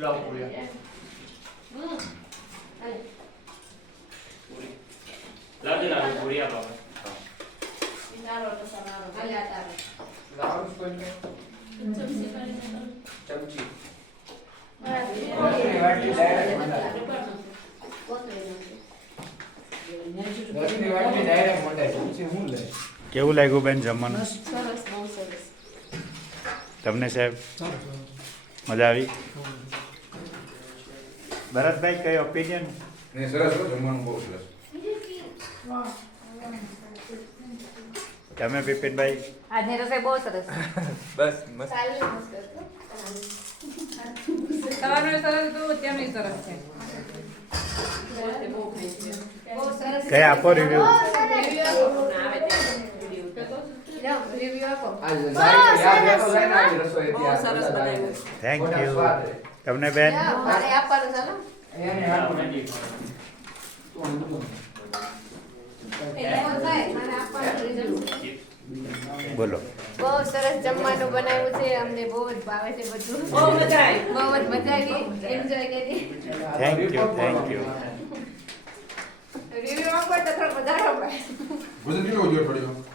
લાવ પૂરી લાવજે લાવ પૂરી આપો નારો તો સનારો હાલ્યા તારો લાવ કોઈ ચમચી કરીને ચમચી કેવું લાગ્યું બેન જમવાનું? સરસ બહુ સરસ તમને સાહેબ મજા આવી? ભરતભાઈ કઈ ઓપિનિયન? સરસ જમવાનું બહુ સરસ. તમે બિપિનભાઈ? આજની રસોઈ બહુ સરસ. બસ મસ્ત. સવારનું સરસ હતું, અત્યારનું સરસ છે. બહુ સરસ કઈ આપો રિવ્યુ? રિવ્યુ આપો થેન્ક યુ. તમને બેન? મારે આપવાનું ચાલો બોલો. બહુ સરસ જમવાનું બનાવ્યું છે અમને બહુ જ ભાવે છે બધું બહુ મજા આવી. બહુ જ મજા આવી એન્જોય કરી thank you, thank you. Review આપો તો થોડો વધારે ભોજન કેટલો ઉજવડ પડ્યો?